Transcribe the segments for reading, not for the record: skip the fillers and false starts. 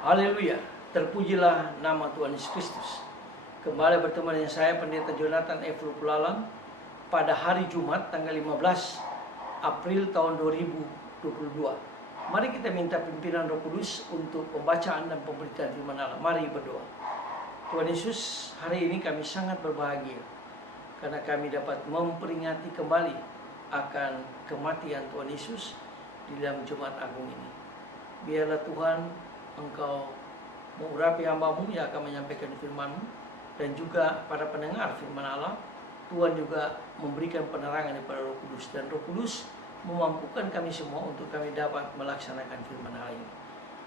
Haleluya, terpujilah nama Tuhan Yesus Kristus. Kembali bertemu dengan saya Pendeta Jonathan F. Lupulalang pada hari Jumat tanggal 15 April tahun 2022. Mari kita minta pimpinan Roh Kudus untuk pembacaan dan pemberitaan firman Allah. Mari berdoa. Tuhan Yesus, hari ini kami sangat berbahagia karena kami dapat memperingati kembali akan kematian Tuhan Yesus di dalam Jumat Agung ini. Biarlah Tuhan Engkau mengurapi hamba-Mu yang akan menyampaikan firman-Mu, dan juga para pendengar firman Allah. Tuhan juga memberikan penerangan daripada Roh Kudus, dan Roh Kudus memampukan kami semua untuk kami dapat melaksanakan firman Allah ini.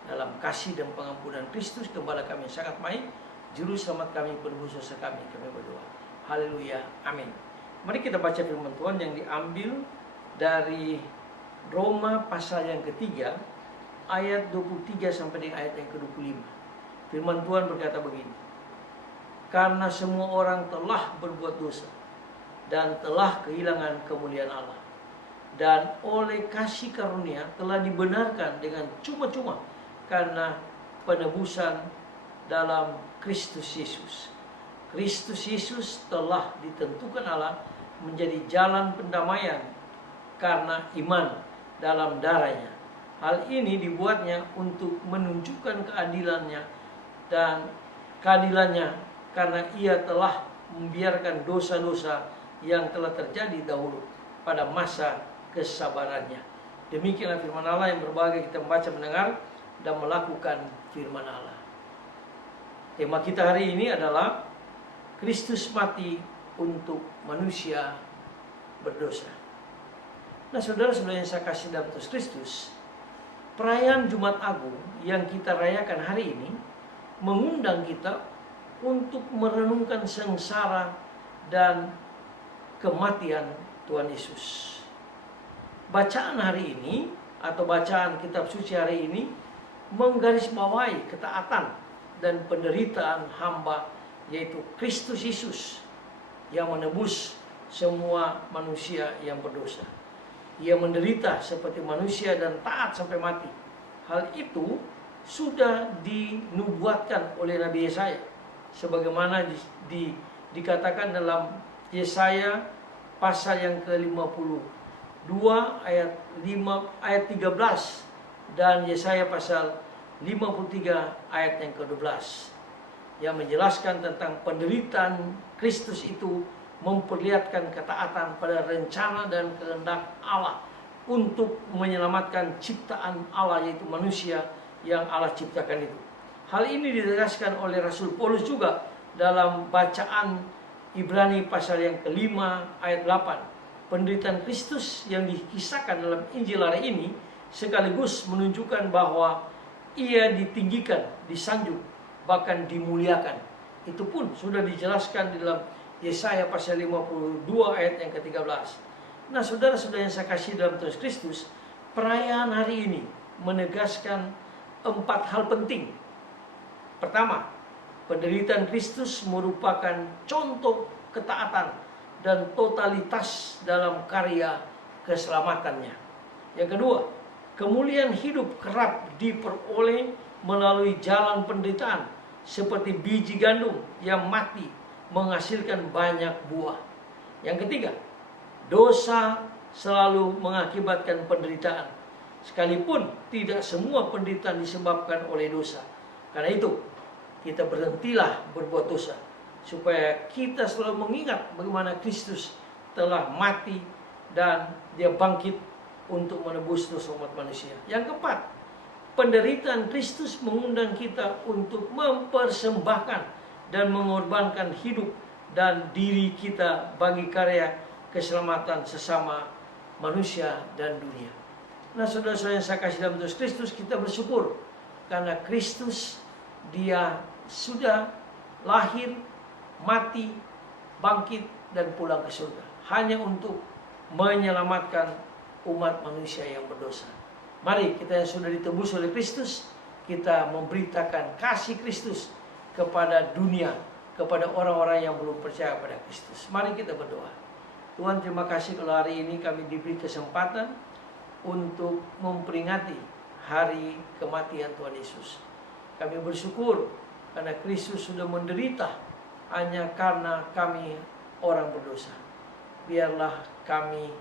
Dalam kasih dan pengampunan Kristus, Gembala kami yang sangat baik, Juru Selamat kami, penebus dosa kami berdoa. Haleluya, amin. Mari kita baca firman Tuhan yang diambil dari Roma pasal yang ketiga, ayat 23 sampai dengan ayat yang ke-25. Firman Tuhan berkata begini: karena semua orang telah berbuat dosa dan telah kehilangan kemuliaan Allah, dan oleh kasih karunia telah dibenarkan dengan cuma-cuma karena penebusan dalam Kristus Yesus. Kristus Yesus telah ditentukan Allah menjadi jalan pendamaian karena iman dalam darahnya. Hal ini dibuatnya untuk menunjukkan keadilannya karena ia telah membiarkan dosa-dosa yang telah terjadi dahulu pada masa kesabarannya. Demikianlah firman Allah yang berbahagia kita membaca, mendengar, dan melakukan firman Allah. Tema kita hari ini adalah Kristus mati untuk manusia berdosa. Nah, saudara-saudara yang saya kasih dalam Kristus, perayaan Jumat Agung yang kita rayakan hari ini mengundang kita untuk merenungkan sengsara dan kematian Tuhan Yesus. Bacaan hari ini atau bacaan kitab suci hari ini menggarisbawahi ketaatan dan penderitaan hamba, yaitu Kristus Yesus yang menebus semua manusia yang berdosa. Ia menderita seperti manusia dan taat sampai mati. Hal itu sudah dinubuatkan oleh Nabi Yesaya, sebagaimana dikatakan dalam Yesaya pasal yang ke-52 ayat 13 dan Yesaya pasal 53 ayat yang ke-12, yang menjelaskan tentang penderitaan Kristus itu memperlihatkan ketaatan pada rencana dan kehendak Allah untuk menyelamatkan ciptaan Allah, yaitu manusia yang Allah ciptakan itu. Hal ini ditegaskan oleh Rasul Paulus juga dalam bacaan Ibrani pasal yang ke-5 ayat 8. Penderitaan Kristus yang dikisahkan dalam Injil hari ini sekaligus menunjukkan bahwa ia ditinggikan, disanjung, bahkan dimuliakan. Itu pun sudah dijelaskan di dalam Yesaya pasal 52 ayat yang ke-13. Nah, saudara-saudara yang saya kasih dalam Tuhan Kristus, perayaan hari ini menegaskan 4 hal penting. Pertama, penderitaan Kristus merupakan contoh ketaatan dan totalitas dalam karya keselamatannya. Yang kedua, kemuliaan hidup kerap diperoleh melalui jalan penderitaan, seperti biji gandum yang mati menghasilkan banyak buah. Yang ketiga, dosa selalu mengakibatkan penderitaan, sekalipun tidak semua penderitaan disebabkan oleh dosa. Karena itu, kita berhentilah berbuat dosa, supaya kita selalu mengingat bagaimana Kristus telah mati dan dia bangkit untuk menebus dosa umat manusia. Yang keempat, penderitaan Kristus mengundang kita untuk mempersembahkan dan mengorbankan hidup dan diri kita bagi karya keselamatan sesama manusia dan dunia. Nah, saudara-saudara yang saya kasih dalam Tuhan Kristus, kita bersyukur karena Kristus dia sudah lahir, mati, bangkit, dan pulang ke surga hanya untuk menyelamatkan umat manusia yang berdosa. Mari kita yang sudah ditebus oleh Kristus, kita memberitakan kasih Kristus kepada dunia, kepada orang-orang yang belum percaya pada Kristus. Mari kita berdoa. Tuhan, terima kasih kalau hari ini kami diberi kesempatan untuk memperingati hari kematian Tuhan Yesus. Kami bersyukur karena Kristus sudah menderita hanya karena kami orang berdosa. Biarlah kami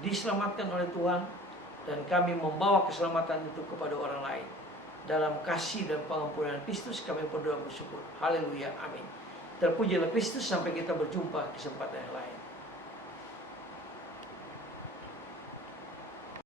diselamatkan oleh Tuhan dan kami membawa keselamatan itu kepada orang lain. Dalam kasih dan pengampunan Kristus kami berdoa bersyukur. Haleluya, amin. Terpujilah Kristus, sampai kita berjumpa kesempatan yang lain.